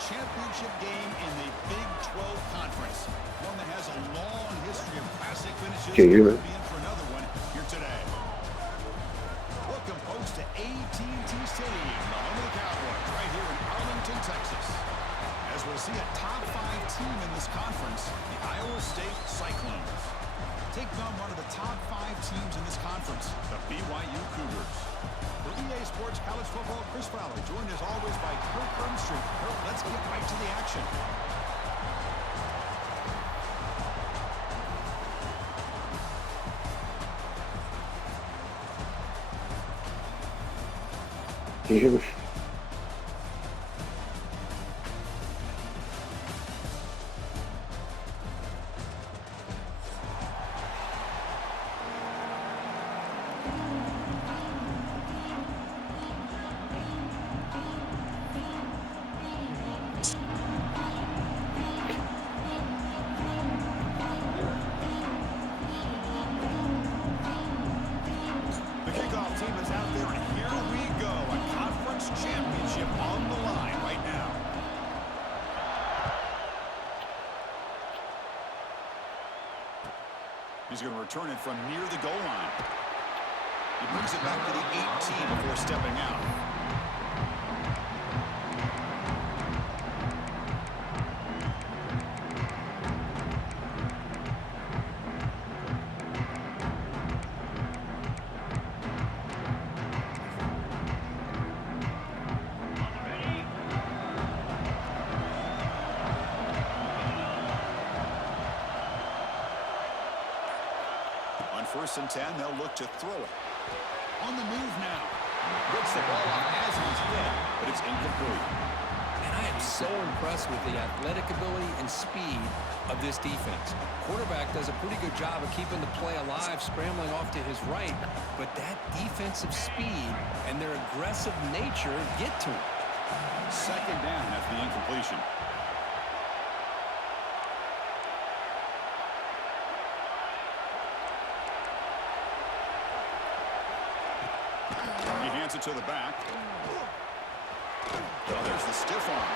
championship game in the Big 12 Conference. One that has a long history of classic finishes. Can you hear me? We'll be in for another one here today. Welcome, folks, to AT&T Stadium, the home of the Cowboys, right here in Arlington, Texas. As we'll see a top 5 team in this conference, the Iowa State Cyclones. Taking on one of the top 5 teams in this conference, the BYU Cougars. For EA Sports College Football, Chris Fowler, joined as always by Kirk Hermstreet. Kirk, let's get right to the action. Can you hear me? The kickoff team is out there, and here we go. A conference championship on the line right now. He's going to return it from near the goal line. He brings it back to the 18 before stepping out. On 1st and 10, they'll look to throw it. On the move now. Gets the ball off as he's hit, but it's incomplete. And I am so impressed with the athletic ability and speed of this defense. Quarterback does a pretty good job of keeping the play alive, scrambling off to his right, but that defensive speed and their aggressive nature get to him. 2nd down after the incompletion. He hands it to the back. Oh, there's the stiff arm.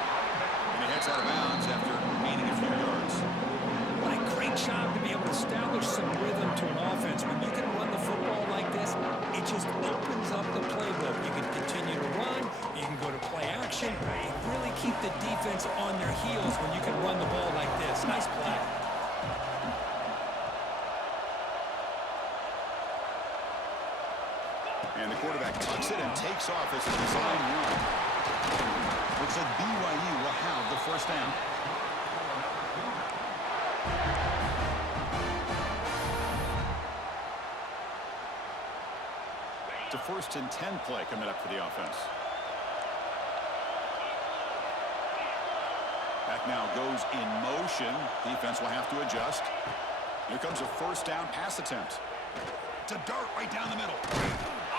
And he heads out of bounds after gaining a few yards. What a great job to be able to establish some rhythm to an offense. When you can run the football like this, it just opens up the playbook. You can continue to run, you can go to play action, and really keep the defense on their heels when you can run the ball like this. Nice play. And the quarterback tucks it and takes off as a design run. Looks like BYU will have the 1st down. It's a 1st and 10 play coming up for the offense. Back now goes in motion. Defense will have to adjust. Here comes a 1st down pass attempt. It's a dart right down the middle.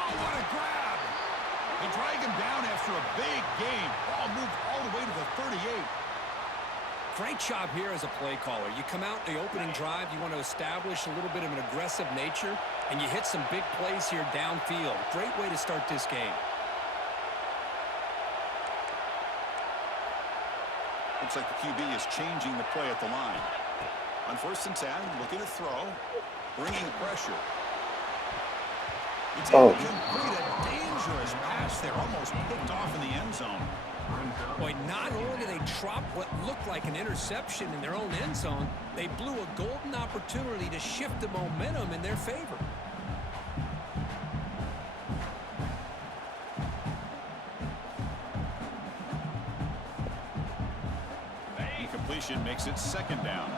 Oh, what a grab! They drag him down after a big gain. Ball moved all the way to the 38. Great job here as a play caller. You come out in the opening drive, you want to establish a little bit of an aggressive nature, and you hit some big plays here downfield. Great way to start this game. Looks like the QB is changing the play at the line. On 1st and 10, looking to throw, bringing pressure. It's able to complete a dangerous pass there, almost picked off in the end zone. Boy, not only did they drop what looked like an interception in their own end zone, they blew a golden opportunity to shift the momentum in their favor. Incompletion makes it 2nd down.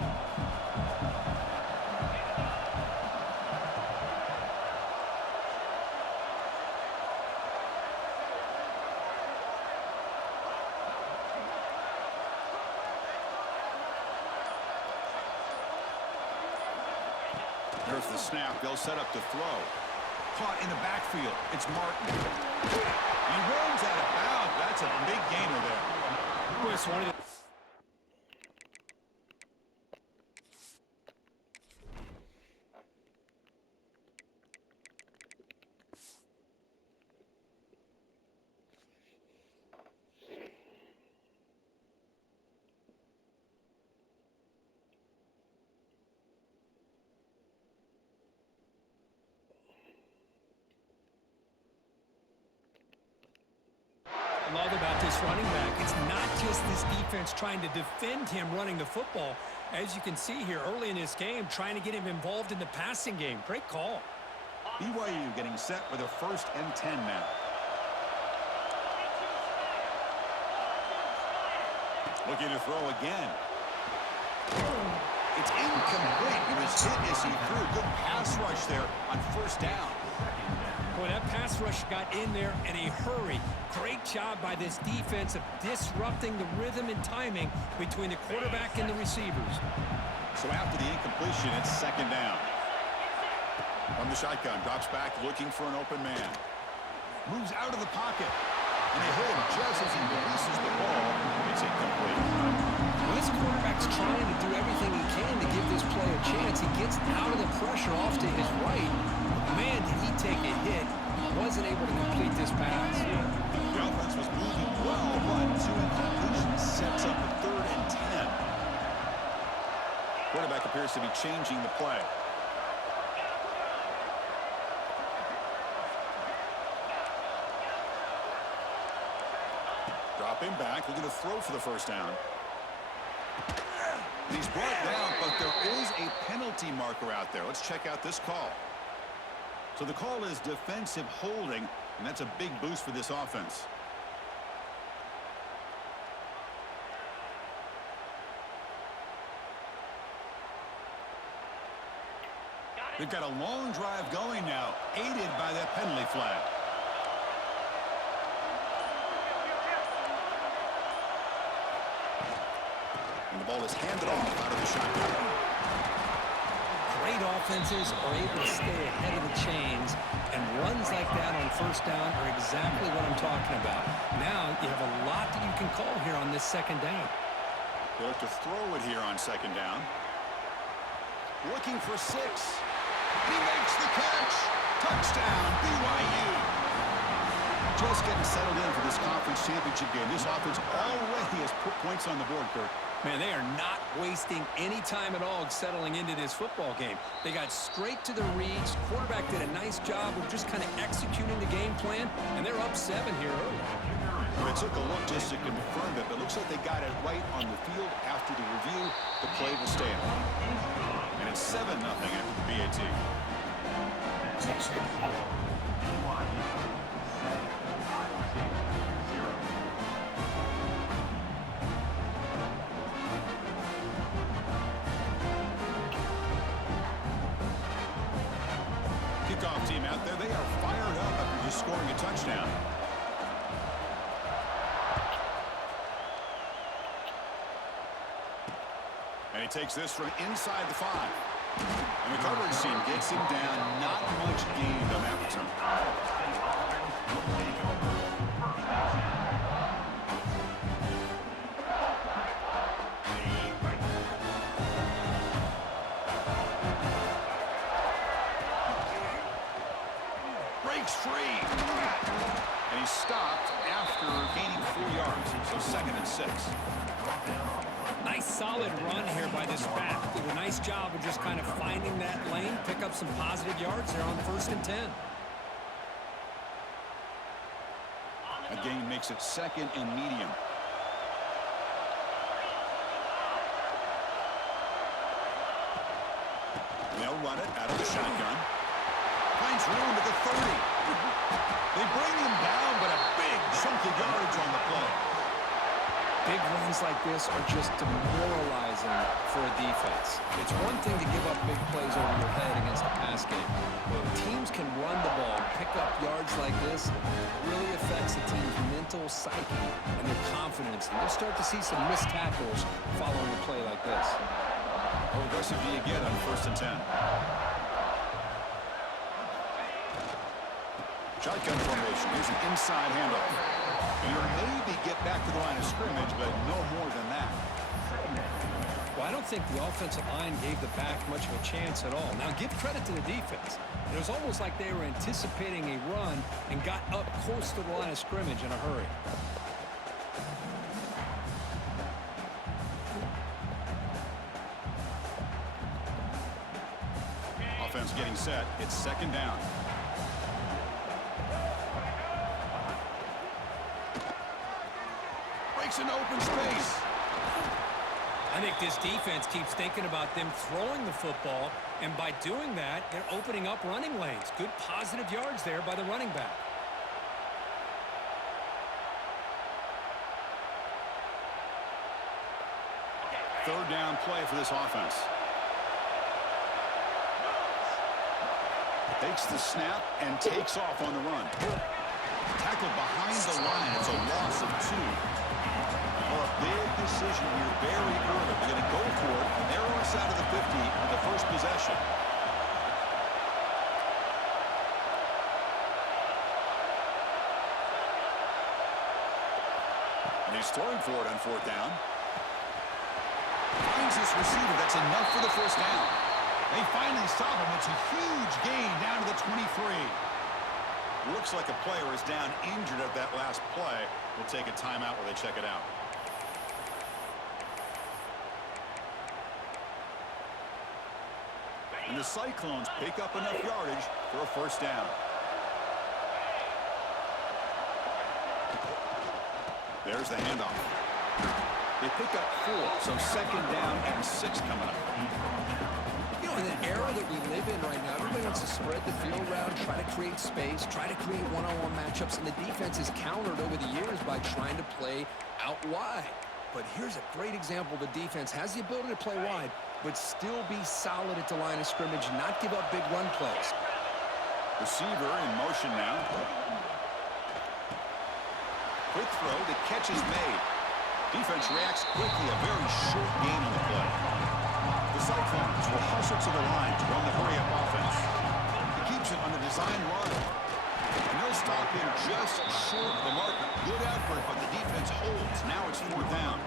There's the snap. They'll set up to throw. Caught in the backfield. It's Martin. He runs out of bounds. That's a big gainer there. this running back, it's not just this defense trying to defend him running the football. As you can see here early in this game, trying to get him involved in the passing game. Great call. BYU getting set with a 1st and 10 now. Looking to throw again. It's incomplete. It was hit as he threw. Good pass rush there on 1st down. Boy, that pass rush got in there in a hurry. Great job by this defense of disrupting the rhythm and timing between the quarterback and the receivers. So after the incompletion, it's 2nd down. From the shotgun, drops back looking for an open man. Moves out of the pocket. And they hit him just as he releases the ball. It's incomplete. Well, this quarterback's trying to do everything he can to give this play a chance. He gets out of the pressure off to his right. Man, did he take a hit. Wasn't able to complete this pass. The offense was moving well, but 2 incompletions sets up a 3rd and 10. Quarterback appears to be changing the play. Dropping back, looking to throw for the 1st down. He's brought down, but there is a penalty marker out there. Let's check out this call. So the call is defensive holding, and that's a big boost for this offense. They've got a long drive going now, aided by that penalty flag. And the ball is handed off out of the shotgun. Great offenses are able to stay ahead of the chains, and runs like that on 1st down are exactly what I'm talking about. Now you have a lot that you can call here on this 2nd down. They look to throw it here on 2nd down. Looking for 6. He makes the catch. Touchdown, BYU. Just getting settled in for this conference championship game. This offense already has put points on the board, Kirk. Man, they are not wasting any time at all settling into this football game. They got straight to the reads. Quarterback did a nice job of just kind of executing the game plan, and they're up 7 here early. They took a look just to confirm it, but it looks like they got it right on the field after the review. The play will stand. And it's 7-0 after the BAT. Kickoff team out there. They are fired up after just scoring a touchdown. And he takes this from inside the 5. And the coverage team gets him down. Not much gained on that return. Breaks free. And he's stopped after gaining 4 yards. So 2nd and 6. Nice solid run here by this back. Did a nice job of just kind of finding that lane, pick up some positive yards there on 1st and 10. A gain makes it 2nd and medium. They'll run it out of the shotgun. Finds room at the 30. They bring him down, but a big chunk of yardage on the play. Big runs like this are just demoralizing for a defense. It's one thing to give up big plays over your head against the pass game, but when teams can run the ball, pick up yards like this, it really affects the team's mental psyche and their confidence. And you'll start to see some missed tackles following a play like this. How aggressive do you get on 1st and 10? Shotgun formation. Here's an inside handoff. And you'll maybe get back to the line of scrimmage, but no more than that. Well, I don't think the offensive line gave the back much of a chance at all. Now, give credit to the defense. It was almost like they were anticipating a run and got up close to the line of scrimmage in a hurry. Offense getting set. It's 2nd down. into open space. I think this defense keeps thinking about them throwing the football, and by doing that, they're opening up running lanes. Good positive yards there by the running back. Third down play for this offense. Takes the snap and takes off on the run. Tackled behind the line. It's a loss of 2. Well, a big decision here very early. They're going to go for it on their own side of the 50 on the first possession. And he's throwing for it on 4th down. Finds this receiver. That's enough for the first down. They finally stop him. It's a huge gain down to the 23. Looks like a player is down injured at that last play. We'll take a timeout while they check it out. And the Cyclones pick up enough yardage for a first down. There's the handoff. They pick up 4, so 2nd down and 6 coming up. You know, in an era that we live in right now, everybody wants to spread the field around, try to create space, try to create one-on-one matchups, and the defense is countered over the years by trying to play out wide. But here's a great example. The defense has the ability to play wide, but still be solid at the line of scrimmage, not give up big run plays. Receiver in motion now. Quick throw, the catch is made. Defense reacts quickly, a very short gain on the play. The Cyclones will hustle to the line to run the hurry-up offense. He keeps it on the design run. And they'll stop him just short of the marker. Good effort, but the defense holds. Now it's 4th down.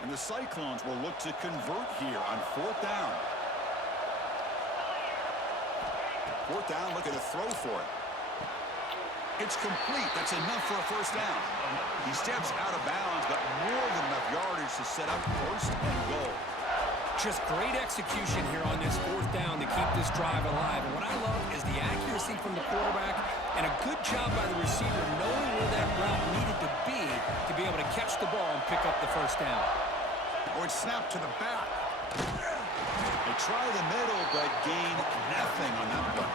And the Cyclones will look to convert here on 4th down. 4th down, looking to throw for it. It's complete. That's enough for a first down. He steps out of bounds, but more than enough yardage to set up 1st and goal. Just great execution here on this 4th down to keep this drive alive. And what I love is the accuracy from the quarterback and a good job by the receiver knowing where that route needed to be able to catch the ball and pick up the first down. Or it's snapped to the back. They try the middle, but gain nothing on that play.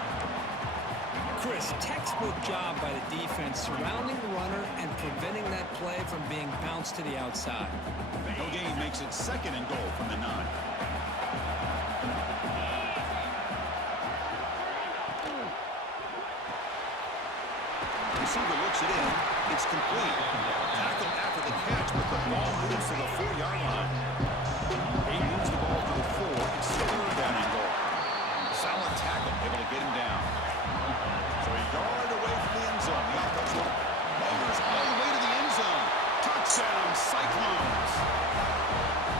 Chris, textbook job by the defense surrounding the runner and preventing that play from being bounced to the outside. No gain makes it 2nd and goal from the 9. Receiver looks it in. It's complete. Tackled after the catch, but the ball moves to the 4-yard line. He moves the ball to the 4. It's 3rd down and goal. Solid tackle, able to get him down. So a yard away from the end zone. The offense motors all the way to the end zone. Touchdown, Cyclones.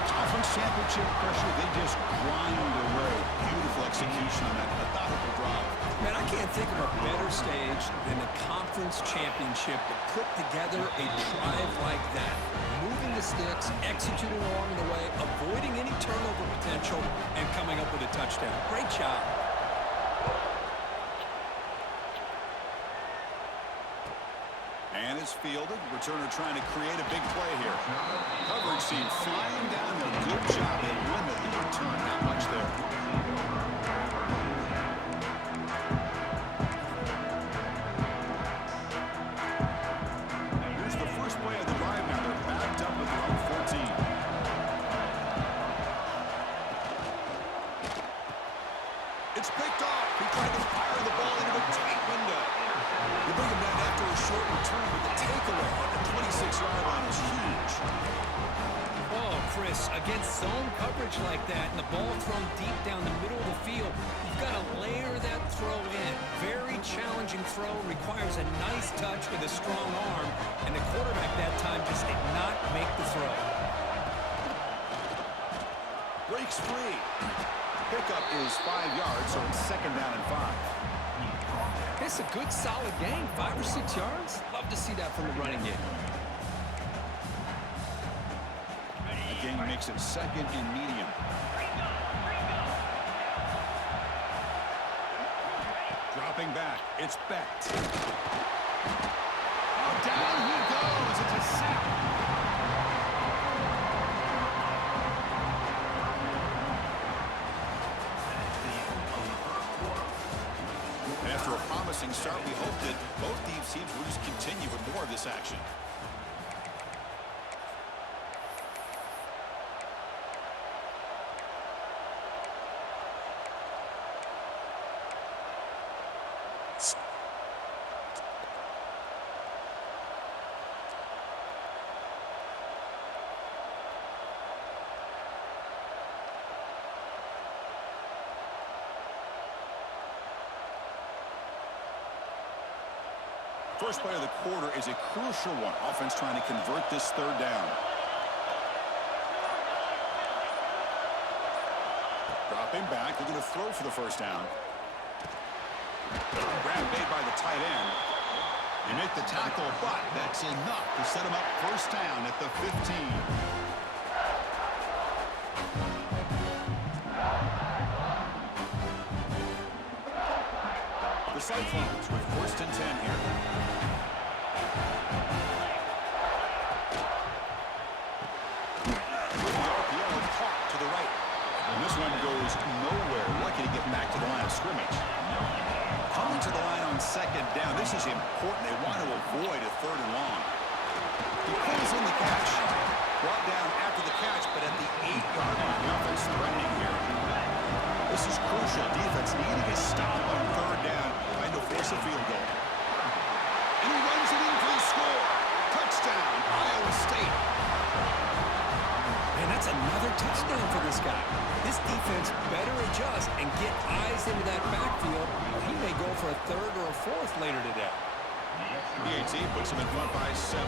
Conference championship pressure, they just grind away. Beautiful execution on that methodical drive. Man, I can't think of a better stage than the conference championship to put together a drive like that. Moving the sticks, executing along the way, avoiding any turnover potential, and coming up with a touchdown. Great job. And it's fielded. Returner trying to create a big play here. Coverage seems flying down there. Good job. They limit the return. Not much there. Here's the first play of the drive now. They're backed up at their own 14. It's picked off. He tried to fire the ball into a tight window. You bring him down after a short return, but the takeaway on the 26-yard line is huge. Oh, Chris, against zone coverage like that and the ball thrown deep down the middle of the field, you've got to layer that throw in. Very challenging throw, requires a nice touch with a strong arm, and the quarterback that time just did not make the throw. Breaks free. pickup is 5 yards, so it's second down and 5. It's a good, solid gain. 5 or 6 yards. Love to see that from the running game. The gain makes it second and medium. Dropping back. It's Becht. Oh, down he goes. It's a sack. After a promising start, we hoped that both these teams would just continue with more of this action. First play of the quarter is a crucial one. Offense trying to convert this third down. Dropping back. They're going to throw for the first down. Grab made by the tight end. They make the tackle, but that's enough to set them up first down at the 15. The Cyclones with first and 10 here. With the RPO caught to the right. And this one goes nowhere. Lucky to get back to the line of scrimmage. Coming to the line on second down. This is important. They want to avoid a third and long. He pulls in the catch. Brought down after the catch, but at the 8-yard line. The offense threatening here. This is crucial. Defense needing a stop on third down. Trying to force a field goal. And he runs it in for the score. Touchdown, Iowa State. Man, that's another touchdown for this guy. This defense better adjust and get eyes into that backfield, or he may go for a third or a fourth later today. PAT puts him in front by 7.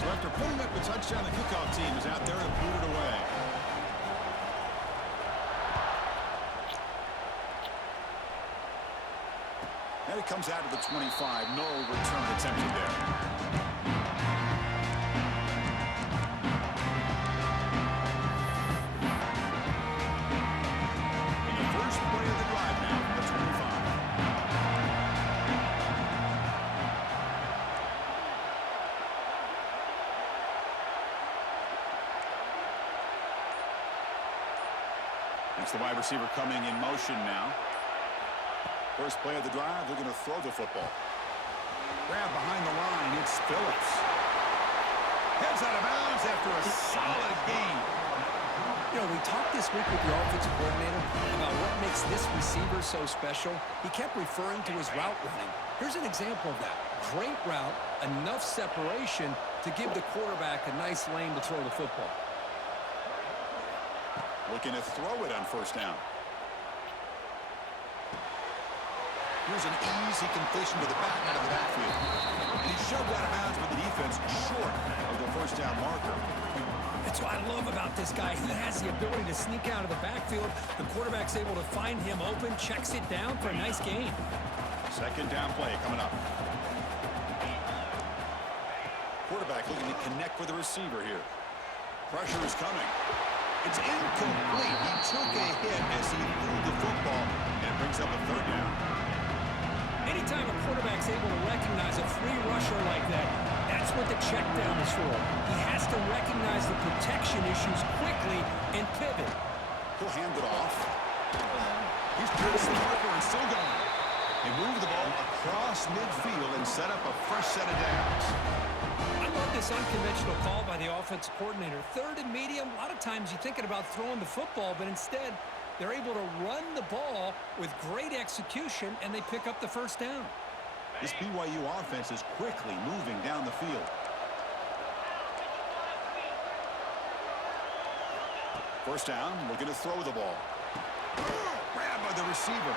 So after putting up a touchdown, the kickoff team is out there to boot it away. Now he comes out of the 25. No return attempted there. In the first play of the drive now from the 25. It's the wide receiver coming in motion now. First play of the drive, they're going to throw the football. Grab behind the line, it's Phillips. Heads out of bounds after a solid gain. You know, we talked this week with the offensive coordinator about what makes this receiver so special. He kept referring to his route running. Here's an example of that. Great route, enough separation to give the quarterback a nice lane to throw the football. Looking to throw it on first down. Here's an easy completion to the back out of the backfield. And he shoved out of bounds with the defense short of the first down marker. That's what I love about this guy. He has the ability to sneak out of the backfield. The quarterback's able to find him open, checks it down for a nice gain. Second down play coming up. Quarterback looking to connect with the receiver here. Pressure is coming. It's incomplete. He took a hit as he threw the football, and it brings up a third down. Anytime a quarterback's able to recognize a free rusher like that, that's what the check down is for. He has to recognize the protection issues quickly and pivot. He'll hand it off. He's past the marker and still going. They move the ball across midfield and set up a fresh set of downs. I love this unconventional call by the offensive coordinator. Third and medium, a lot of times you're thinking about throwing the football, but instead they're able to run the ball with great execution, and they pick up the first down. This BYU offense is quickly moving down the field. First down, looking to throw the ball. Grabbed by the receiver.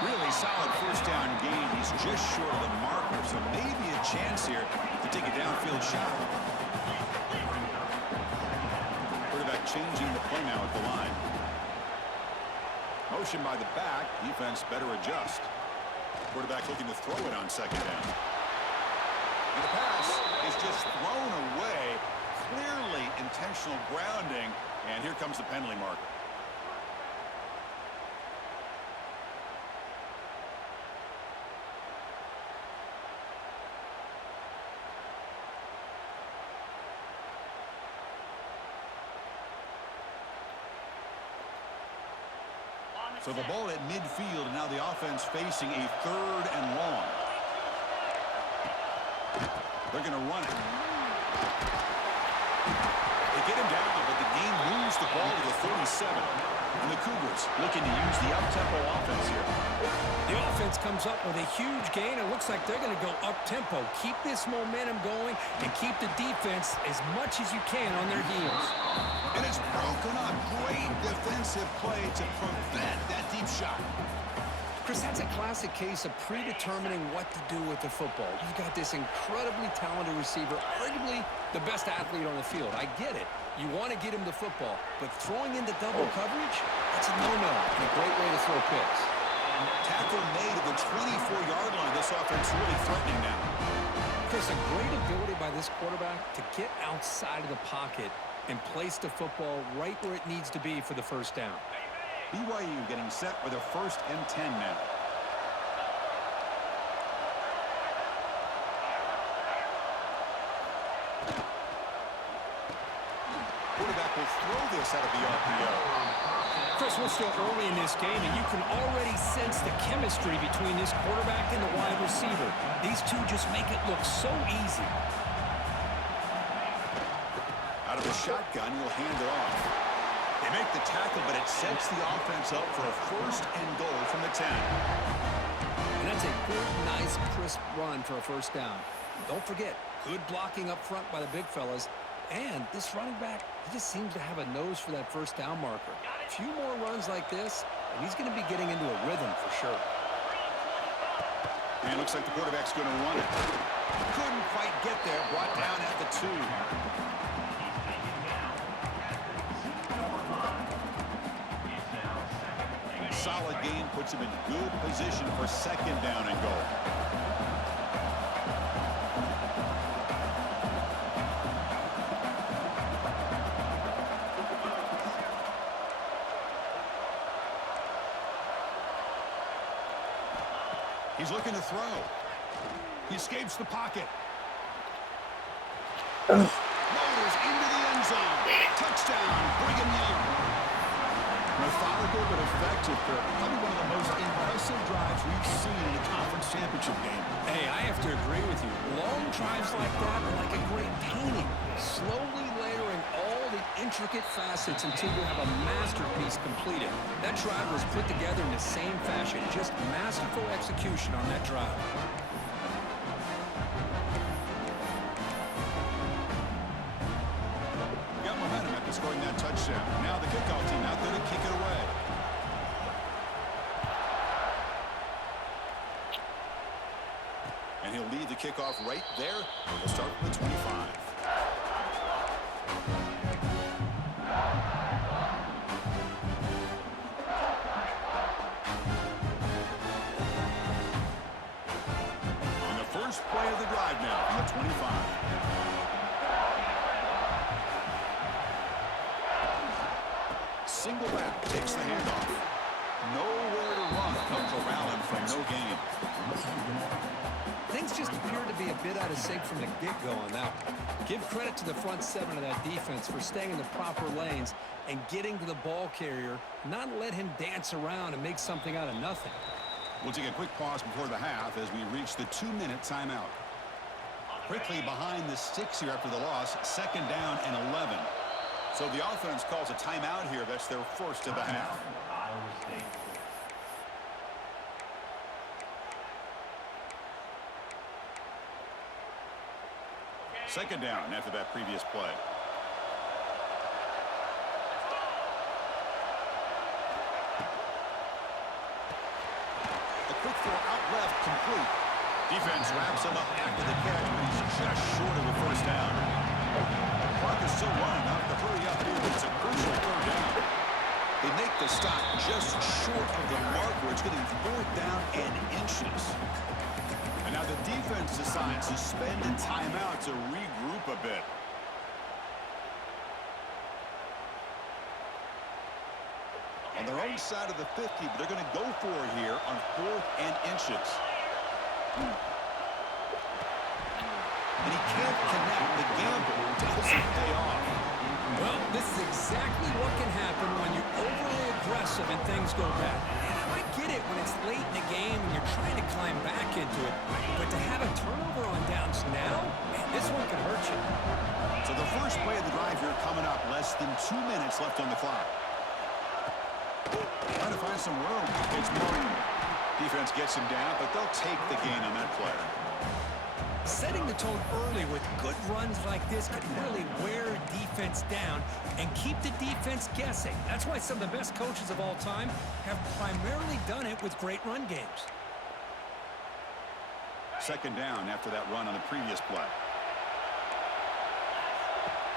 Really solid first down gain. He's just short of the marker, so maybe a chance here to take a downfield shot. Quarterback changing the play now at the line. Motion by the back. Defense better adjust. Quarterback looking to throw it on second down. And the pass is just thrown away. Clearly intentional grounding. And here comes the penalty marker. So the ball at midfield, and now the offense facing a 3rd and long. They're going to run it. They get him down, but the game moves the ball to the 37. And the Cougars looking to use the up-tempo offense here. The offense comes up with a huge gain. It looks like they're going to go up-tempo. Keep this momentum going and keep the defense as much as you can on their heels. And it's broken up. Great defensive play to prevent that deep shot. Chris, that's a classic case of predetermining what to do with the football. You've got this incredibly talented receiver, arguably the best athlete on the field. I get it. You want to get him the football, but throwing into double coverage, that's a no-no and a great way to throw picks. Tackle made at the 24-yard line. This offense really threatening now. Chris, a great ability by this quarterback to get outside of the pocket and place the football right where it needs to be for the first down. BYU getting set with a 1st and 10 now. Quarterback will throw this out of the RPO. Chris, we're still early in this game, and you can already sense the chemistry between this quarterback and the wide receiver. These two just make it look so easy. Out of the shotgun, he'll hand it off. They make the tackle, but it sets the offense up for a 1st and goal from the 10. And that's a good, nice, crisp run for a first down. Don't forget, good blocking up front by the big fellas. And this running back, he just seems to have a nose for that first down marker. A few more runs like this, and he's going to be getting into a rhythm for sure. And it looks like the quarterback's going to run it. Couldn't quite get there, brought down at the 2. Solid gain puts him in good position for 2nd down and goal. He's looking to throw. He escapes the pocket. Motors into the end zone. Touchdown, Brigham Young. Methodical but effective. Probably one of the most impressive drives we've seen in a conference championship game. Hey, I have to agree with you. Long drives like that are like a great painting. Slowly layering all the intricate facets until you have a masterpiece completed. That drive was put together in the same fashion. Just masterful execution on that drive. Got momentum after scoring that touchdown. Now the kickoff team out there to kick it away. And he'll lead the kickoff right there. We'll start from the 25. On the first play of the drive now from the 25. Single back takes the handoff. Nowhere to run. They'll corral him for no gain. Things just appear to be a bit out of sync from the get-go on that one. Give credit to the front 7 of that defense for staying in the proper lanes and getting to the ball carrier, not let him dance around and make something out of nothing. We'll take a quick pause before the half as we reach the 2-minute timeout. Quickly behind the sticks here after the loss, 2nd down and 11. So the offense calls a timeout here. That's their first of the half. Second down after that previous play. A quick throw out left, complete. Defense wraps him up after the catch, but he's just short of the first down. Clock is still running. Have to hurry up here. It's a crucial third down. They make the stop just short of the mark where it's getting fourth down and inches. And now the defense decides to spend a timeout to regroup a bit. On their own side of the 50, but they're going to go for it here on fourth and inches. And he can't connect. The gamble doesn't pay off. Well, this is exactly what can happen when you're overly aggressive and things go bad. And I might get it when it's late in the game and you're trying to climb back into it. But to have a turnover on downs now, man, this one could hurt you. So the first play of the drive here coming up. Less than 2 minutes left on the clock. Trying to find some room. It's Martin. Defense gets him down, but they'll take the gain on that play. Setting the tone early with good runs like this can really wear defense down and keep the defense guessing. That's why some of the best coaches of all time have primarily done it with great run games. Second down after that run on the previous play.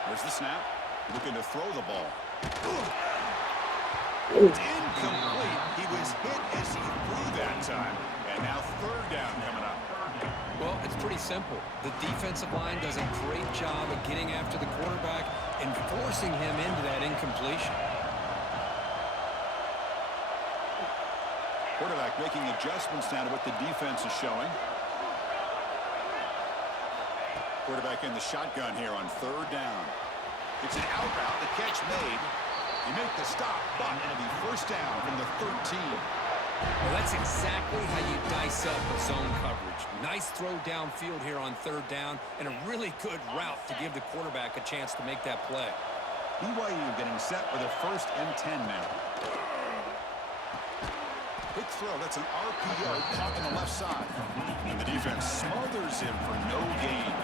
There's the snap. Looking to throw the ball. It's incomplete. He was hit as he threw that time. And now third down coming up. Well, it's pretty simple. The defensive line does a great job of getting after the quarterback and forcing him into that incompletion. Quarterback making adjustments now to what the defense is showing. Quarterback in the shotgun here on third down. It's an out route. The catch made. You make the stop, but it'll be first down from the 13. Well, that's exactly how you dice up a zone coverage. Nice throw downfield here on third down, and a really good route to give the quarterback a chance to make that play. BYU getting set for the first and 10 now. Quick throw. That's an RPO caught on the left side. And the defense smothers him for no gain.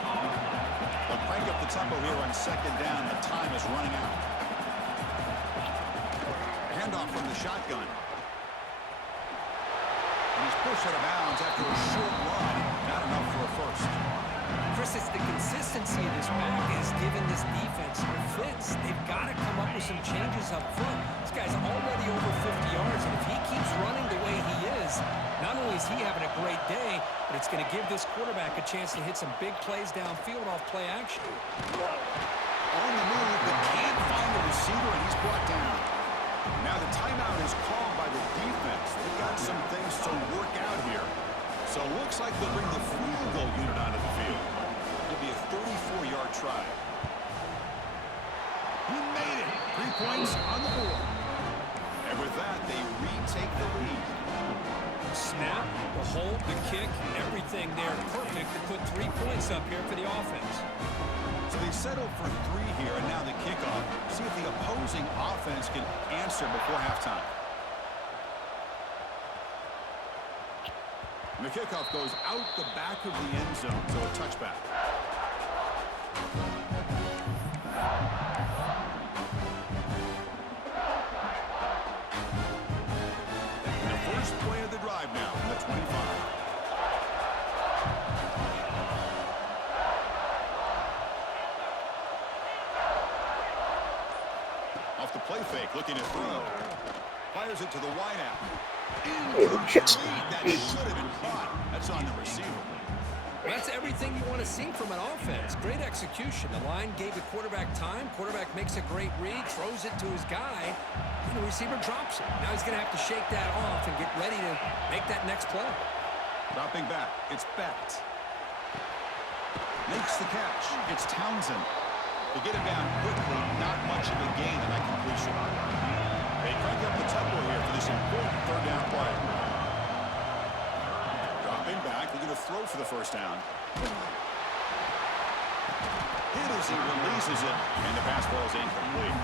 They'll crank up the tempo here on second down. The time is running out. Handoff from the shotgun. And he's pushed out of bounds after a short run. Not enough for a first. Chris, it's the consistency of this back is giving this defense fits. They've got to come up with some changes up front. This guy's already over 50 yards, and if he keeps running the way he is, not only is he having a great day, but it's going to give this quarterback a chance to hit some big plays downfield off play action. On the move, but can't find the receiver, and he's brought down. Now the timeout is called by the defense. They've got some things to work out here. So it looks like they'll bring the field goal unit onto the field. It'll be a 34-yard try. He made it. 3 points on the board. And with that, they retake the lead. Snap, the hold, the kick, everything there perfect to put 3 points up here for the offense. So they settled for 3 here, and now the kickoff. See if the opposing offense can answer before halftime. And the kickoff goes out the back of the end zone, so a touchback. And the first play of the drive now from the 25. Off the play fake, looking to throw. Fires it to the wideout. Incomplete. That should have been caught. That's on the receiver. That's everything you want to see from an offense. Great execution. The line gave the quarterback time. Quarterback makes a great read, throws it to his guy, and the receiver drops it. Now he's going to have to shake that off and get ready to make that next play. Dropping back. It's Becht. Makes the catch. It's Townsend. To get him down quickly, not much of a gain on that completion. They crank up the tempo here for this important third down play. Dropping back, they're going to throw for the first down. Hit as he releases it, and the pass ball is incomplete.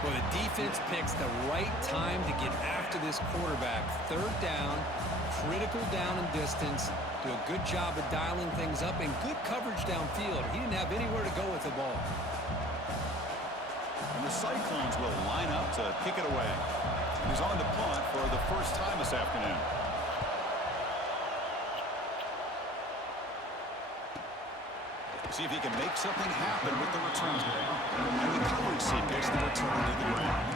Well, the defense picks the right time to get after this quarterback. Third down, critical down and distance. Do a good job of dialing things up and good coverage downfield. He didn't have anywhere to go with the ball. And the Cyclones will line up to kick it away. He's on to punt for the first time this afternoon. See if he can make something happen with the return. And the coverage team gets the return to the ground.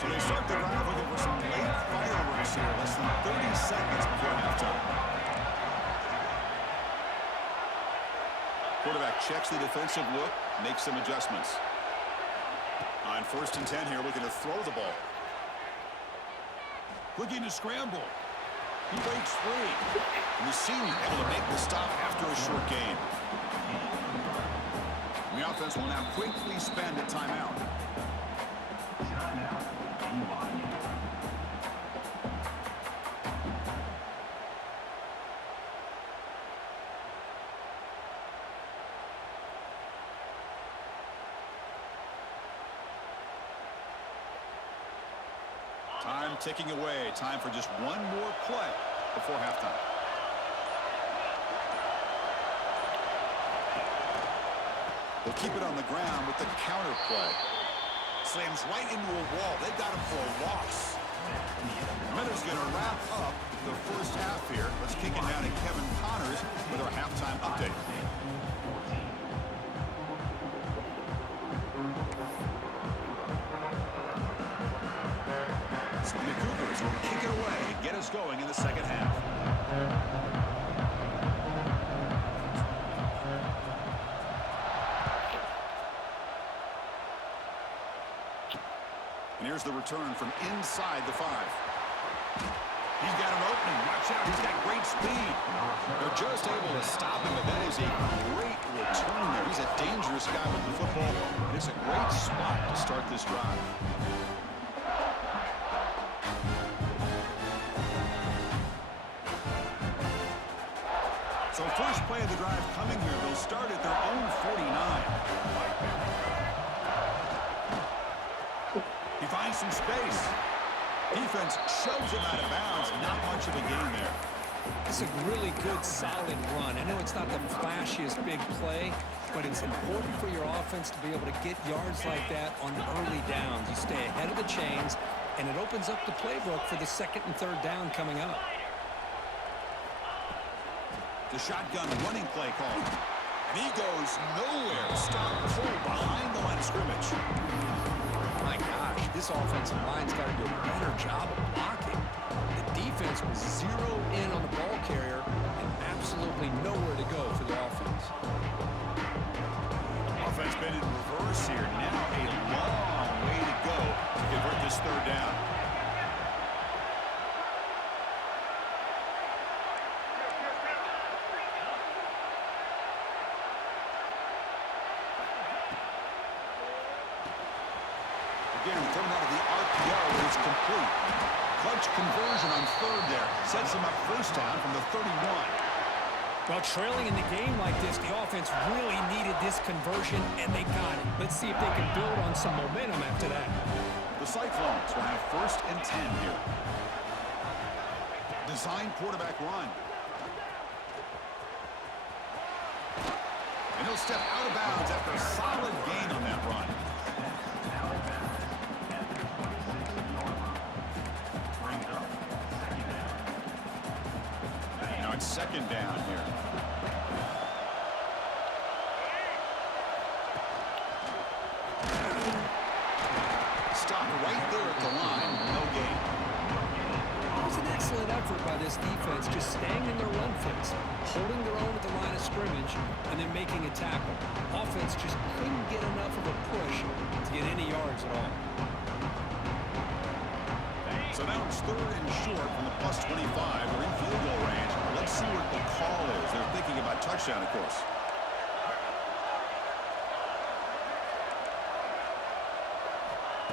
So they start the drive looking for some late fireworks here. Less than 30 seconds before halftime. Quarterback checks the defensive look, makes some adjustments. On 1st and 10 here, looking to throw the ball. Looking to scramble. He breaks free. And the senior able to make the stop after a short gain. And the offense will now quickly spend a timeout. Time ticking away. Time for just one more play before halftime. They'll keep it on the ground with the counter play. Slams right into a wall. They've got him for a loss. Miller's going to wrap up the first half here. Let's kick it down to Kevin Connors with our halftime update. So the Cougars will kick it away and get us going in the second half. And here's the return from inside the 5. He's got an opening. Watch out. He's got great speed. They're just able to stop him, but that is a great return there. He's a dangerous guy with the football. And it's a great spot to start this drive. So first play of the drive coming here. They'll start at their own 49. He finds some space. Defense shoves him out of bounds. Not much of a gain there. It's a really good, solid run. I know it's not the flashiest big play, but it's important for your offense to be able to get yards like that on early downs. You stay ahead of the chains, and it opens up the playbook for the 2nd and 3rd down coming up. The shotgun running play call. And he goes nowhere. Stop pull behind the line of scrimmage. My gosh, this offensive line's got to do a better job of blocking. The defense was zeroed in on the ball carrier and absolutely nowhere to go for the offense. Offense been in reverse here. Now a long way to go to convert this 3rd down. Again, thrown out of the RPO, and it's complete. Clutch conversion on 3rd there. Sets him up first down from the 31. Well, trailing in the game like this, the offense really needed this conversion, and they got it. Let's see if they can build on some momentum after that. The Cyclones will have 1st and 10 here. Design quarterback run. And he'll step out of bounds after a solid gain on that run. Now it's 2nd down here. Stop right there at the line. No gain. It was an excellent effort by this defense, just staying in their run fits, holding their own at the line of scrimmage, and then making a tackle. Offense just couldn't get enough of a push to get any yards at all. So now it's 3rd and short from the +25. They're in field goal range. Let's see what the call is. They're thinking about touchdown, of course.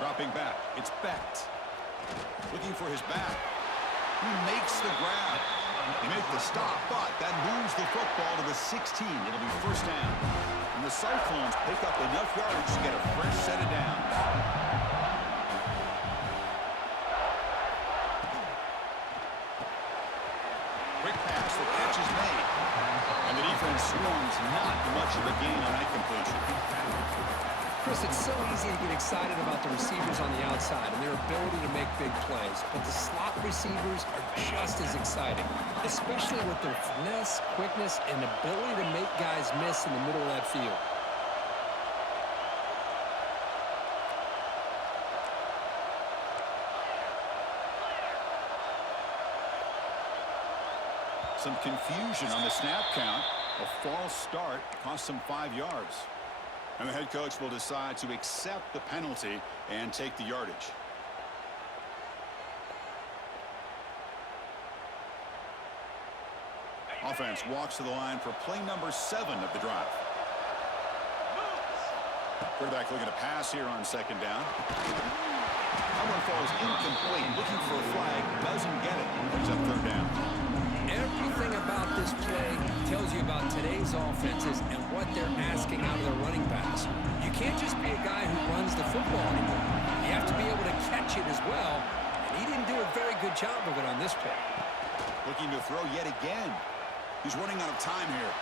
Dropping back. It's Becht. Looking for his back. He makes the grab. He makes the stop, but that moves the football to the 16. It'll be 1st down. And the Cyclones pick up enough yards to get a fresh set of downs. Quick pass, the catch is made. And the defense swarms not much of a gain on that completion. Chris, it's so easy to get excited about the receivers on the outside and their ability to make big plays, but the slot receivers are just as exciting, especially with their finesse, quickness, and ability to make guys miss in the middle of that field. Some confusion on the snap count. A false start cost them 5 yards. And the head coach will decide to accept the penalty and take the yardage. Offense walks to the line for play number 7 of the drive. Quarterback looking to pass here on second down. That one falls incomplete. Looking for a flag. Doesn't get it. Brings up third down. Everything about this play tells you about today's offenses and what they're asking out of their running backs. You can't just be a guy who runs the football anymore. You have to be able to catch it as well, and he didn't do a very good job of it on this play. Looking to throw yet again. He's running out of time here.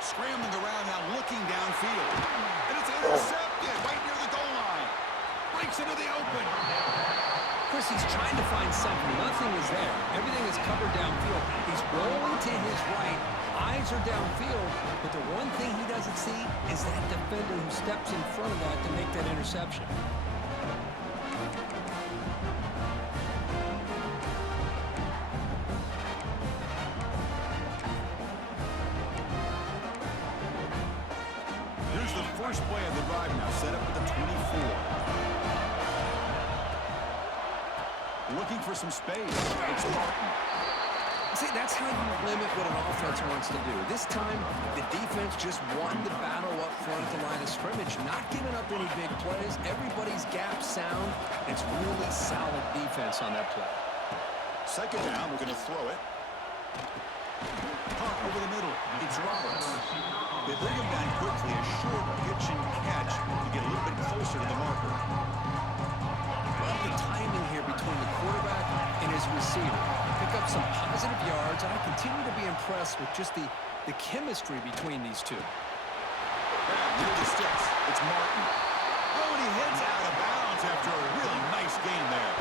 Scrambling around now, looking downfield. And it's intercepted right near the goal line. Breaks into the open. Chris, he's trying to find something. Nothing is there. Everything is covered downfield. He's rolling to his right. Eyes are downfield. But the one thing he doesn't see is that defender who steps in front of that to make that interception. Here's the first play of the drive now, set up at the 24. Looking for some space. It's Martin. See, that's how you limit what an offense wants to do. This time, the defense just won the battle up front at the line of scrimmage, not giving up any big plays. Everybody's gap sound. It's really solid defense on that play. Second down, we're going to throw it. Pump over the middle. It's Roberts. They bring him down quickly. A short pitch and catch to get a little bit closer to the marker. The timing here between the quarterback and his receiver. Pick up some positive yards, and I continue to be impressed with just the chemistry between these two. Near the sticks. It's Martin. Oh, and he heads out of bounds after a really nice game there.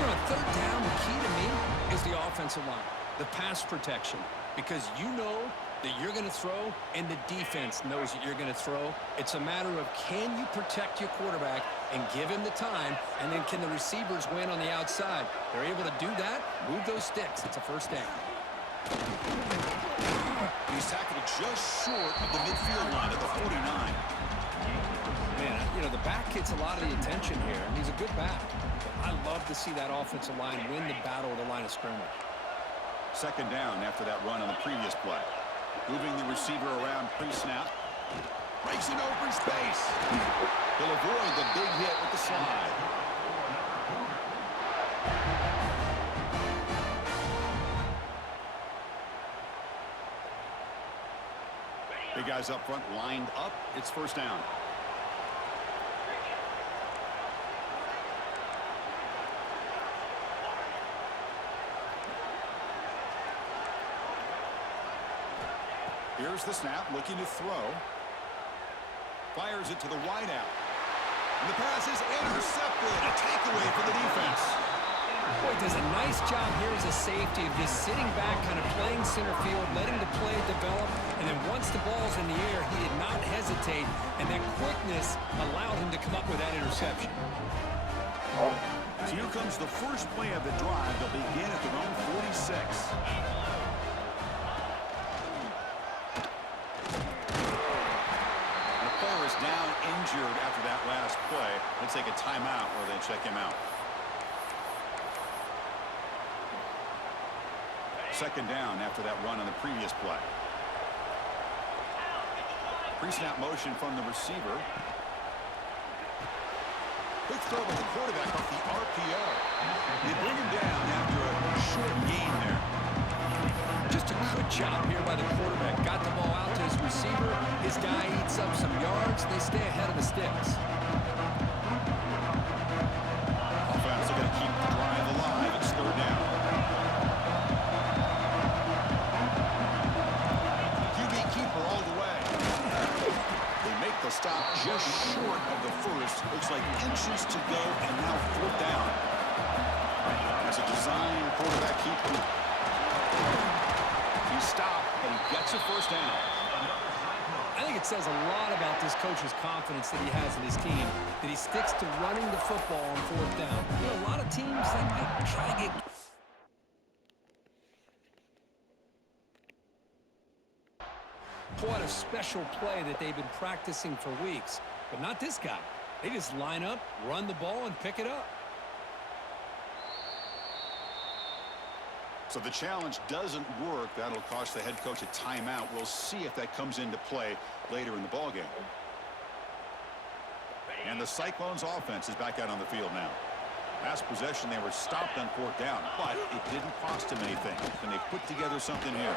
You know, third down, the key to me is the offensive line, the pass protection, because you know that you're going to throw, and the defense knows that you're going to throw. It's a matter of can you protect your quarterback and give him the time, and then can the receivers win on the outside? They're able to do that, move those sticks. It's a first down. He's tackled just short of the midfield line at the 49. Man, you know, the back gets a lot of the attention here, and he's a good back. I love to see that offensive line win the battle at the line of scrimmage. Second down after that run on the previous play. Moving the receiver around pre-snap. Breaks in open space. He'll avoid the big hit with the slide. Big guys up front lined up. It's first down. Here's the snap, looking to throw. Fires it to the wideout. And the pass is intercepted. A takeaway for the defense. Boy, does a nice job here as a safety of just sitting back, kind of playing center field, letting the play develop, and then once the ball's in the air, he did not hesitate, and that quickness allowed him to come up with that interception. So here comes the first play of the drive. They'll begin at their own 46. Is down injured after that last play. Let's take a timeout where they check him out. Second down after that run on the previous play. Pre-snap motion from the receiver. Quick throw with the quarterback off the RPO. They bring him down after a short gain there. Just a good job here by the quarterback. Got the ball out to his receiver. His guy eats up some yards. They stay ahead of the sticks. Offense are going to keep the drive alive. It's third down. QB keeper all the way. They make the stop just short of the first. Looks like inches to go, and now fourth down. As a design quarterback keeper. He stopped, but he gets a first down. I think it says a lot about this coach's confidence that he has in his team, that he sticks to running the football on fourth down. You know, a lot of teams, they might try to get... What a special play that they've been practicing for weeks. But not this guy. They just line up, run the ball, and pick it up. So the challenge doesn't work. That'll cost the head coach a timeout. We'll see if that comes into play later in the ballgame. And the Cyclones offense is back out on the field now. Last possession, they were stopped on fourth down, but it didn't cost them anything. And they put together something here.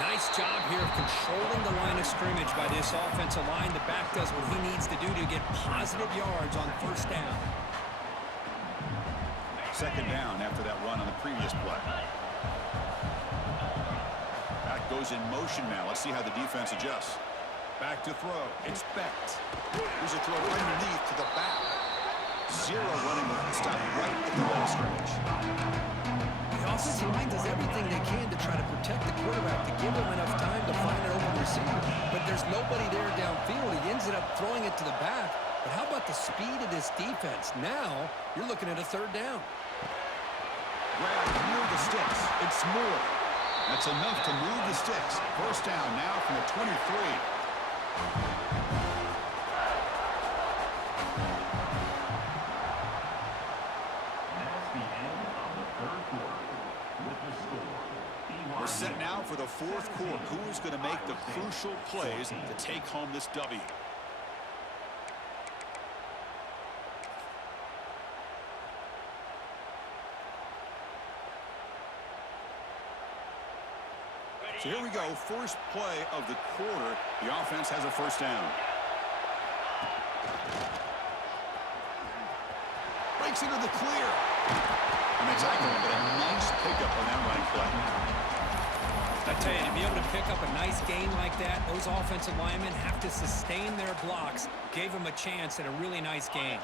Nice job here of controlling the line of scrimmage by this offensive line. The back does what he needs to do to get positive yards on first down. Second down after that run on the previous play. Back goes in motion now. Let's see how the defense adjusts. Back to throw. It's Becht. Here's a throw underneath to the back. Zero running with the stop right at the line of scrimmage. The offensive line does everything they can to try to protect the quarterback, to give him enough time to find an open receiver. But there's nobody there downfield. He ends up throwing it to the back. But how about the speed of this defense? Now you're looking at a third down. Grab near the sticks. It's more. That's enough to move the sticks. First down now from the 23. We're set now for the fourth quarter. Who is going to make the crucial plays to take home this W? So here we go, first play of the quarter. The offense has a first down. Breaks into the clear. And they tackle him, but a nice pickup on that running play. I tell you, to be able to pick up a nice gain like that, those offensive linemen have to sustain their blocks. Gave them a chance at a really nice gain.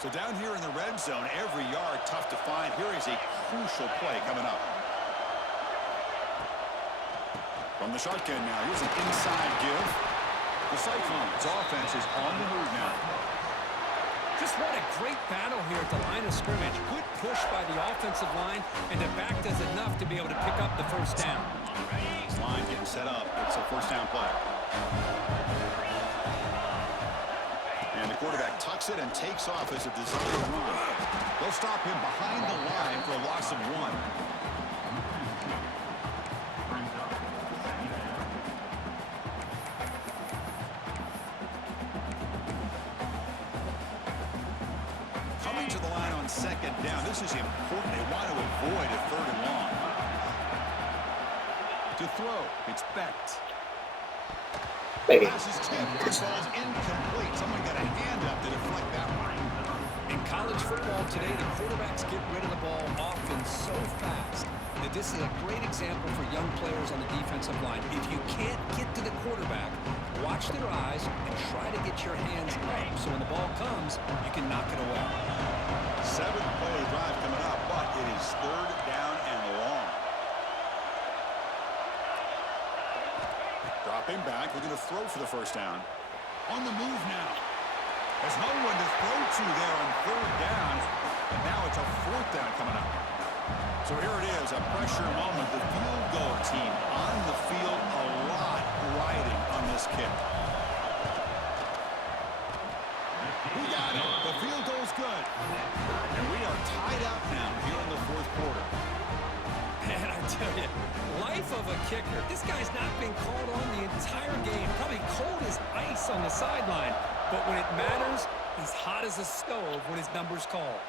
So down here in the red zone, every yard tough to find. Here is a crucial play coming up. From the shotgun now, here's an inside give. The Cyclones offense is on the move now. Just what a great battle here at the line of scrimmage. Good push by the offensive line, and the back does enough to be able to pick up the first down. This line getting set up. It's a first down play. And the quarterback tucks it and takes off as a desired run. They'll stop him behind the line for a loss of 1. To the line on second down. This is important. They want to avoid a third and long. To throw, it's Becht. Pass is tipped. This ball's incomplete. Someone got a hand up to deflect that one. In college football today, the quarterbacks get rid of the ball often so fast that this is a great example for young players on the defensive line. If you can't get to the quarterback, watch their eyes and try to get your hands up so when the ball comes, you can knock it away. Seventh play of the drive coming up, but it is third down and long. Dropping back, looking to throw for the first down. On the move now. There's no one to throw to there on third down, and now it's a fourth down coming up. So here it is, a pressure moment. The field goal team on the field, a lot riding on this kick. We got it. The field goal's good. And we are tied up now here in the fourth quarter. Man, I tell you, life of a kicker. This guy's not been called on the entire game. Probably cold as ice on the sideline. But when it matters, he's hot as a stove when his number's called.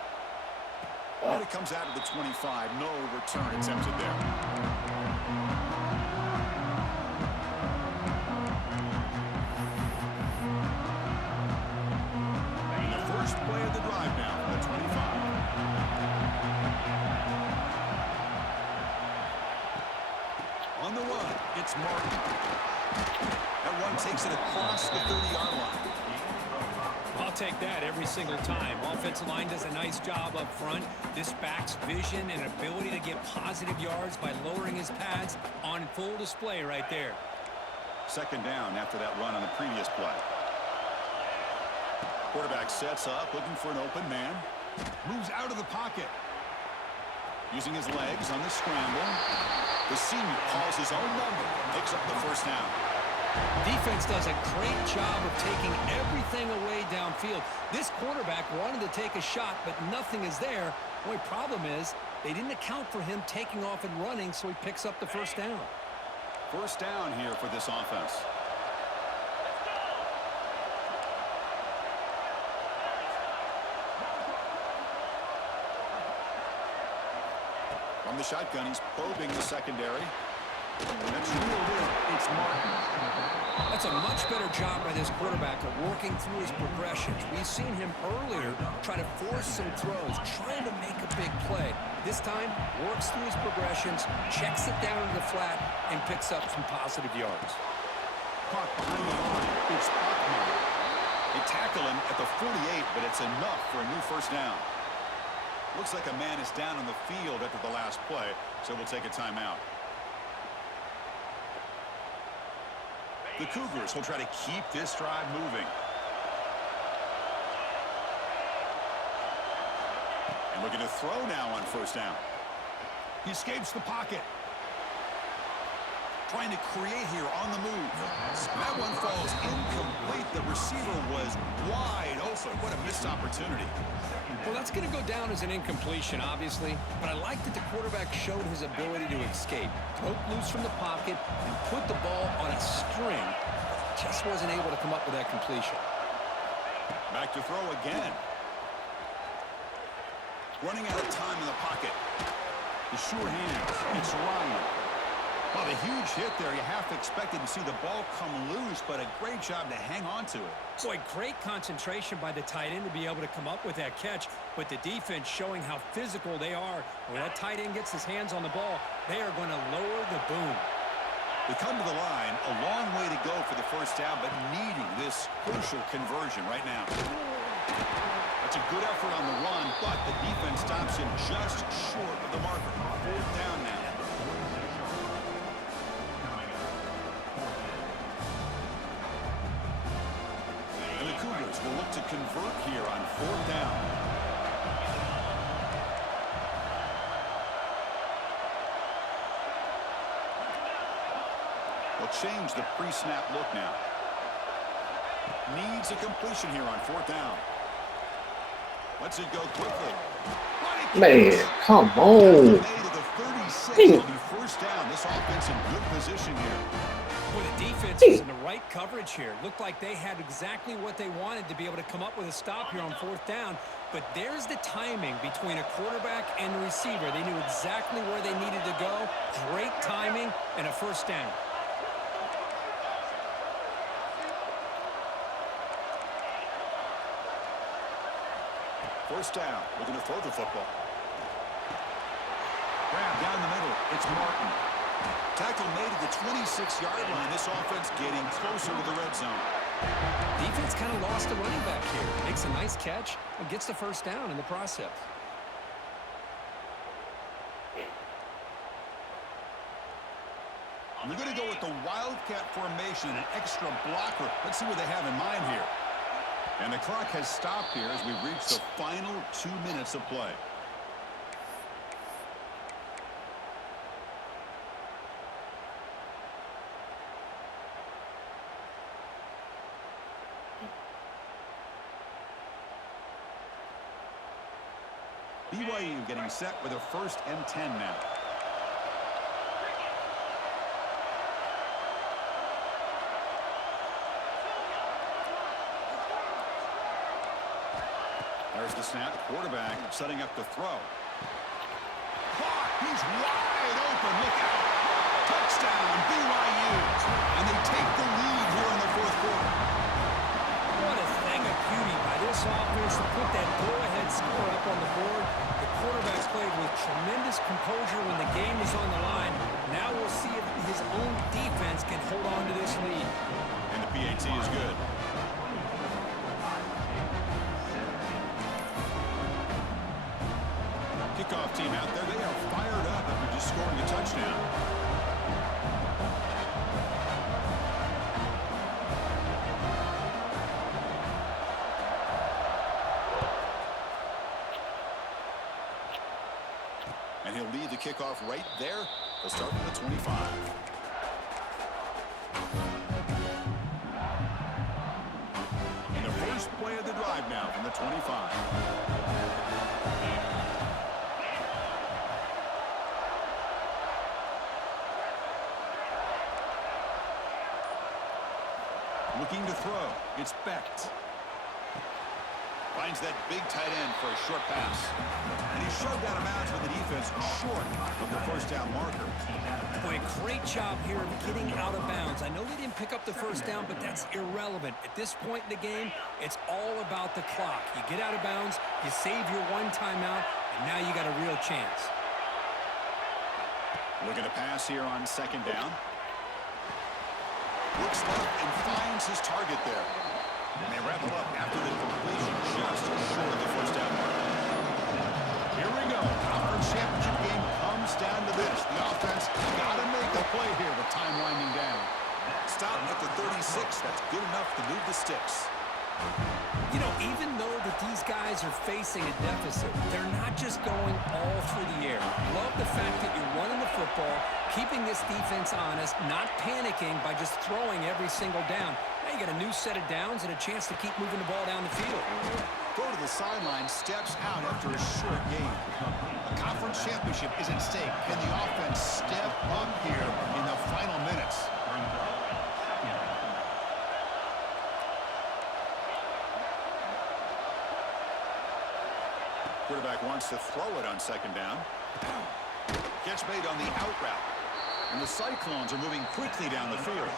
And it comes out of the 25. No return attempted there. First play of the drive now from the 25. On the run, it's Martin. That and takes it across the 30-yard line. I'll take that every single time. Offensive line does a nice job up front. This back's vision and ability to get positive yards by lowering his pads on full display right there. Second down after that run on the previous play. Quarterback sets up, looking for an open man. Moves out of the pocket. Using his legs on the scramble. The senior calls his own number. Picks up the first down. Defense does a great job of taking everything away downfield. This quarterback wanted to take a shot, but nothing is there. The only problem is they didn't account for him taking off and running, so he picks up the first down. First down here for this offense. From the shotgun, he's probing the secondary. That's reeled in. It's Martin. That's a much better job by this quarterback of working through his progressions. We've seen him earlier try to force some throws, trying to make a big play. This time, works through his progressions, checks it down to the flat, and picks up some positive yards. Caught behind the line. It's Buckman. They tackle him at the 48, but it's enough for a new first down. Looks like a man is down on the field after the last play, so we'll take a timeout. The Cougars will try to keep this drive moving. And looking to throw now on first down. He escapes the pocket. Trying to create here on the move. That one falls incomplete. The receiver was wide open. What a missed opportunity. Well, that's going to go down as an incompletion, obviously, but I like that the quarterback showed his ability to escape. Broke loose from the pocket and put the ball on a string. Just wasn't able to come up with that completion. Back to throw again. Running out of time in the pocket. The sure hands. It's Ryan. Well, a huge hit there. You half expected to see the ball come loose, but a great job to hang on to it. Boy, great concentration by the tight end to be able to come up with that catch, but the defense showing how physical they are. When that tight end gets his hands on the ball, they are going to lower the boom. We come to the line, a long way to go for the first down, but needing this crucial conversion right now. That's a good effort on the run, but the defense stops him just short of the marker. Fourth down now. And the Cougars will look to convert here on fourth down. They'll change the pre-snap look now. Needs a completion here on fourth down. Lets it go quickly. Man, come on. Hey. First down. This offense in good position here. Well, the defense is in the right coverage here. Looked like they had exactly what they wanted to be able to come up with a stop here on fourth down. But there's the timing between a quarterback and the receiver. They knew exactly where they needed to go. Great timing and a first down. First down. Looking to throw the football. Grab down the middle. It's Martin. Tackle made at the 26-yard line. This offense getting closer to the red zone. Defense kind of lost a running back here. Makes a nice catch and gets the first down in the process. They're going to go with the Wildcat formation, an extra blocker. Let's see what they have in mind here. And the clock has stopped here as we reach the final 2 minutes of play. BYU getting set with a 1st and 10 now. There's the snap. Quarterback setting up the throw. Caught. He's wide open. Look out. Touchdown, BYU. And they take the lead here in the fourth quarter. What a thing of beauty by this offense to put that go-ahead score up on the board. The quarterback played with tremendous composure when the game was on the line. Now we'll see if his own defense can hold on to this lead. And PAT is good. Kickoff team out there. They are fired up after just scoring a touchdown. And he'll lead the kickoff right there. They'll start from the 25. And the first play of the drive now from the 25. Looking to throw. It's Becht. Finds that big tight end for a short pass. And he shoved out of bounds with the defense short of the first down marker. Boy, great job here of getting out of bounds. I know they didn't pick up the first down, but that's irrelevant. At this point in the game, it's all about the clock. You get out of bounds, you save your one timeout, and now you got a real chance. Looking to pass here on second down. Looks left and finds his target there. And they wrap him up after the completion just short of the first down mark. Here we go. Conference championship game comes down to this. The offense got to make a play here with time winding down. Stop at the 36. That's good enough to move the sticks. You know, even though that these guys are facing a deficit, they're not just going all through the air. Love the fact that you're running the football, keeping this defense honest, not panicking by just throwing every single down. Now you got a new set of downs and a chance to keep moving the ball down the field. Go to the sideline, steps out after a short game. A conference championship is at stake. Can the offense step up here in the final minutes? Quarterback wants to throw it on second down. Catch made on the out route. And the Cyclones are moving quickly down the field.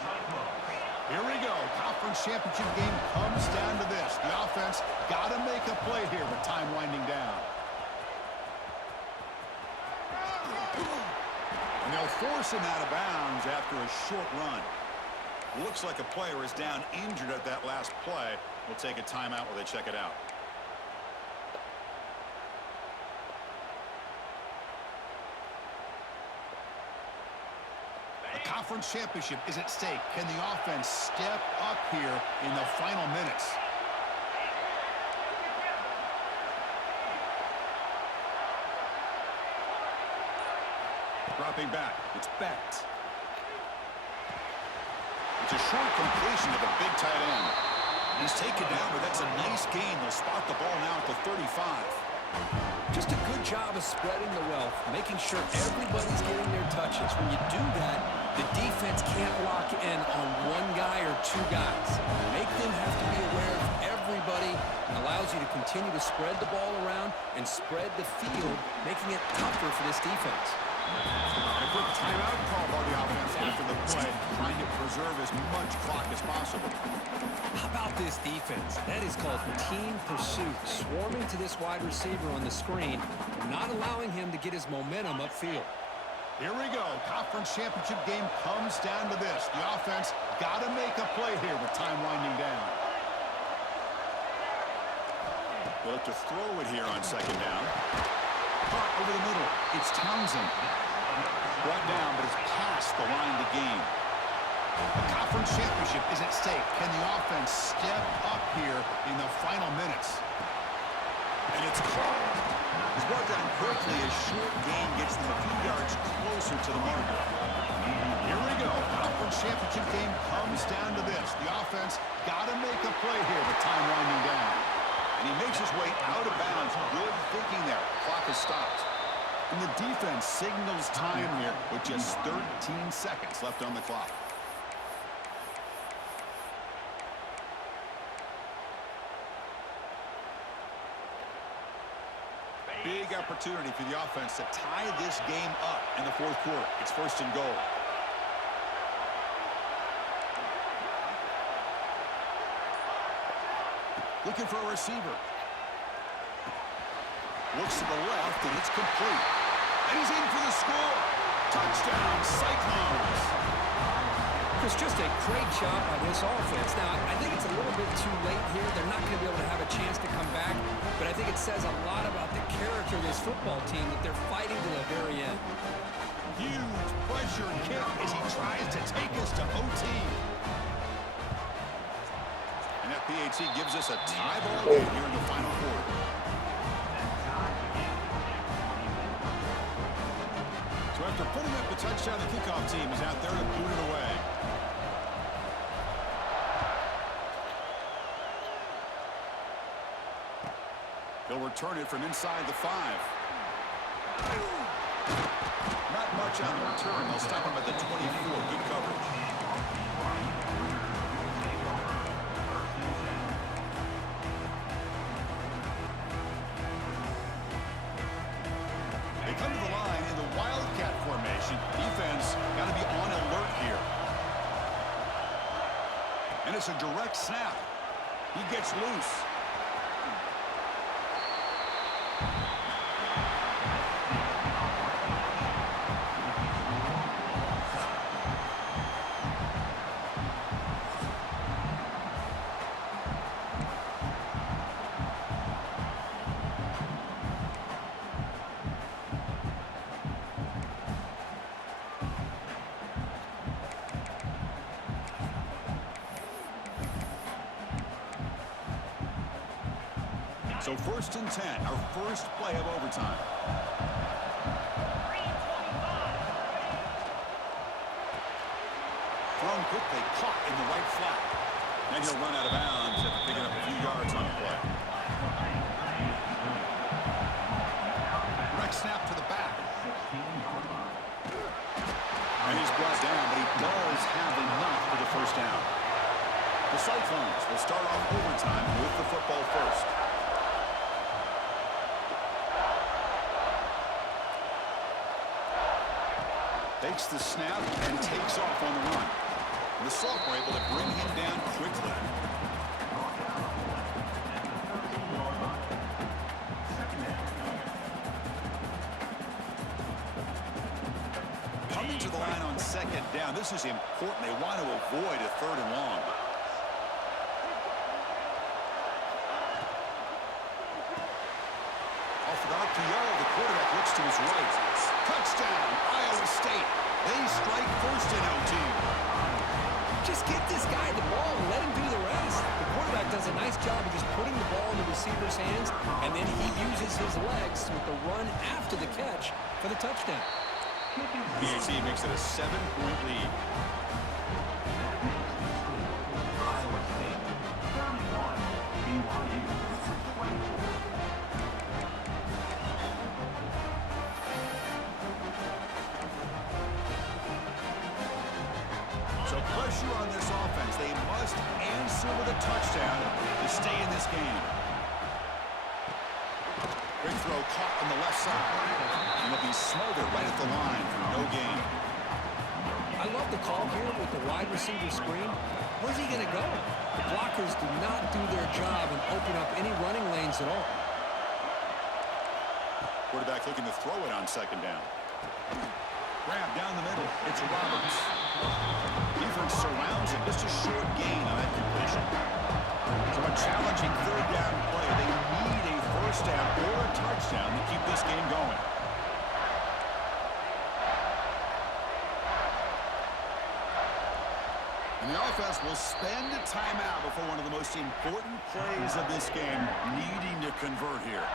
Here we go. Conference championship game comes down to this. The offense got to make a play here with time winding down. And they'll force him out of bounds after a short run. Looks like a player is down injured at that last play. We'll take a timeout while they check it out. Conference championship is at stake. Can the offense step up here in the final minutes? Dropping back, it's Becht. It's a short completion of a big tight end. He's taken down, but that's a nice gain. They'll spot the ball now at the 35. Just a good job of spreading the wealth, making sure everybody's getting their touches. When you do that, the defense can't lock in on one guy or two guys. Make them have to be aware of everybody. It allows you to continue to spread the ball around and spread the field, making it tougher for this defense. A quick timeout call by the offense after the play, trying to preserve as much clock as possible. How about this defense? That is called team pursuit. Swarming to this wide receiver on the screen, not allowing him to get his momentum upfield. Here we go. Conference championship game comes down to this. The offense got to make a play here with time winding down. They'll have to throw it here on second down. Caught over the middle. It's Townsend. Brought down, but it's past the line to gain. The conference championship is at stake. Can the offense step up here in the final minutes? And it's called. He's brought down quickly as short gain gets them a few yards closer to the marker. Here we go. Conference championship game comes down to this. The offense got to make a play here with time winding down. And he makes his way out of bounds. Good thinking there. Clock is stopped. And the defense signals time here with just 13 seconds left on the clock. Big opportunity for the offense to tie this game up in the fourth quarter. It's first and goal. Looking for a receiver. Looks to the left, and it's complete. And he's in for the score. Touchdown, Cyclones. Marcus, just a great job by this offense. Now, I think it's a little bit too late here. They're not going to be able to have a chance to come back, but I think it says a lot about the character of this football team that they're fighting to the very end. Huge pressure kick as he tries to take us to OT. And that PAT gives us a tie ball game here in the final quarter. So after putting up the touchdown, the kickoff team is out there to boot it away. He'll return it from inside the 5. Not much on the return. They'll stop him at the 24. Good coverage. They come to the line in the Wildcat formation. Defense got to be on alert here. And it's a direct snap. He gets loose. So 1st and 10, our first play of overtime. Thrown quickly, caught in the right flat. Then he'll run out of bounds after picking up a few yards on the play. Direct snap to the back. And he's brought down, but he does have enough for the first down. The Cyclones will start off overtime with the football first. Takes the snap and takes off on the run. The sophomore able to bring him down quickly. Coming to the line on 2nd down. This is important. They want to avoid a 3rd and long. Off the RPO, the quarterback looks to his right. Touchdown, Iowa State. They strike first in OT. Just get this guy the ball and let him do the rest. The quarterback does a nice job of just putting the ball in the receiver's hands, and then he uses his legs with the run after the catch for the touchdown. BYU makes it a 7-point lead. Iowa State, 31, BYU, 24. So pressure on this offense. They must answer with a touchdown to stay in this game. Big throw caught on the left side. And it'll be smothered right at the line for no gain. I love the call here with the wide receiver screen. Where's he going to go? The blockers do not do their job and open up any running lanes at all. Quarterback looking to throw it on 2nd down. Grab down the middle. It's Roberts. Defense surrounds him. Just a short gain on that completion. So a challenging 3rd down play. They need a 1st down or a touchdown to keep this game going. And the offense will spend a timeout before one of the most important plays of this game, needing to convert here.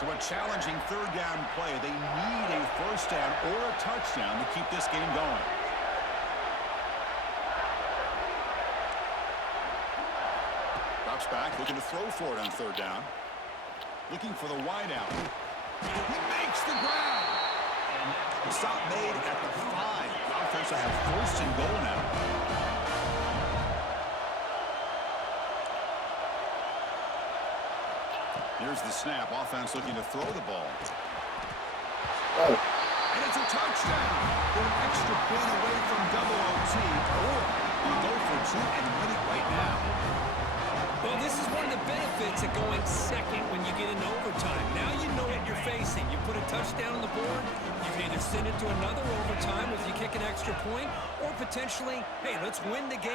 So a challenging 3rd down play. They need a 1st down or a touchdown to keep this game going. Drops back, looking to throw for it on 3rd down. Looking for the wide out. He makes the grab. The stop made at the 5. The offense will have 1st and goal now. Here's the snap. Offense looking to throw the ball. Oh. And it's a touchdown. They're an extra point away from double OT. Or you go for 2 and win it right now. Well, this is one of the benefits of going second when you get into overtime. Now you know what you're facing. You put a touchdown on the board, you can either send it to another overtime if you kick an extra point, or potentially, hey, let's win the game.